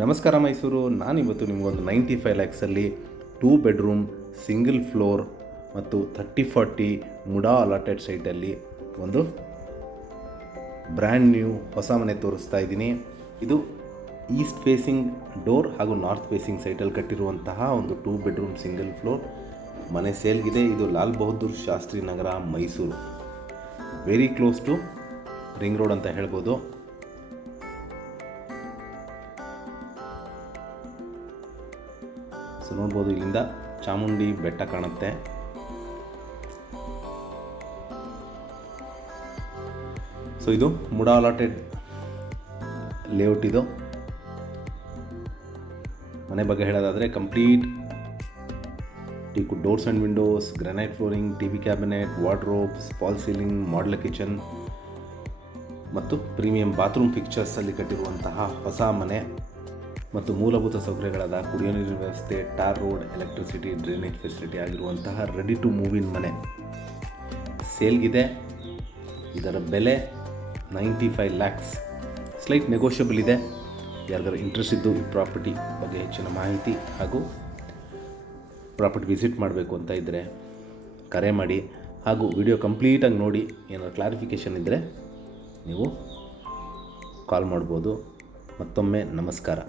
ನಮಸ್ಕಾರ ಮೈಸೂರು. ನಾನಿವತ್ತು ನಿಮಗೊಂದು 95 ಲ್ಯಾಕ್ಸಲ್ಲಿ 2 ಬೆಡ್ರೂಮ್ ಸಿಂಗಲ್ ಫ್ಲೋರ್ ಮತ್ತು 30-40 ಮುಡಾ ಅಲಾಟೆಡ್ ಸೈಟಲ್ಲಿ ಒಂದು ಬ್ರ್ಯಾಂಡ್ ನ್ಯೂ ಹೊಸ ಮನೆ ತೋರಿಸ್ತಾ ಇದ್ದೀನಿ. ಇದು ಈಸ್ಟ್ ಫೇಸಿಂಗ್ ಡೋರ್ ಹಾಗೂ ನಾರ್ತ್ ಫೇಸಿಂಗ್ ಸೈಟಲ್ಲಿ ಕಟ್ಟಿರುವಂತಹ ಒಂದು 2 ಬೆಡ್ರೂಮ್ ಸಿಂಗಲ್ ಫ್ಲೋರ್ ಮನೆ ಸೇಲ್ಗಿದೆ. ಇದು Lal Bahadur Shastri Nagar, Mysuru. Very close to ring road ಅಂತ ಹೇಳ್ಬೋದು. ಸೊ ನೋಡ್ಬೋದು, ಇಲ್ಲಿಂದ ಚಾಮುಂಡಿ ಬೆಟ್ಟ ಕಾಣುತ್ತೆ. ಸೊ ಇದು ಮುಡಾ ಅಲಾಟೆಡ್ ಲೇಔಟ್. ಇದು ಮನೆ ಬಗ್ಗೆ ಹೇಳೋದಾದರೆ complete teak doors and windows, granite flooring, TV cabinet, wardrobes, fall ceiling, modular kitchen ಮತ್ತು ಪ್ರೀಮಿಯಂ ಬಾತ್ರೂಮ್ ಫಿಕ್ಚರ್ಸಲ್ಲಿ ಕಟ್ಟಿರುವಂತಹ ಹೊಸ ಮನೆ ಮತ್ತು ಮೂಲಭೂತ ಸೌಕರ್ಯಗಳಾದ ಕುಡಿಯೋ ನೀರಿನ ವ್ಯವಸ್ಥೆ, tar road, electricity, drainage facility ಆಗಿರುವಂತಹ ರೆಡಿ ಟು ಮೂವ್ ಇನ್ ಮನೆ ಸೇಲ್ಗಿದೆ. ಇದರ ಬೆಲೆ 95 ಲ್ಯಾಕ್ಸ್. ಸ್ಲೈಟ್ ನೆಗೋಷಿಯಬಲ್ ಇದೆ. ಯಾರಿಗಾರು ಇಂಟ್ರೆಸ್ಟ್ ಇದ್ದು ಈ ಪ್ರಾಪರ್ಟಿ ಬಗ್ಗೆ ಹೆಚ್ಚಿನ ಮಾಹಿತಿ ಹಾಗೂ ಪ್ರಾಪರ್ಟಿ ವಿಸಿಟ್ ಮಾಡಬೇಕು ಅಂತ ಇದ್ದರೆ ಕರೆ ಮಾಡಿ, ಹಾಗೂ ವಿಡಿಯೋ ಕಂಪ್ಲೀಟಾಗಿ ನೋಡಿ ಏನಾದ್ರು ಕ್ಲಾರಿಫಿಕೇಷನ್ ಇದ್ದರೆ ನೀವು ಕಾಲ್ ಮಾಡ್ಬೋದು. ಮತ್ತೊಮ್ಮೆ ನಮಸ್ಕಾರ.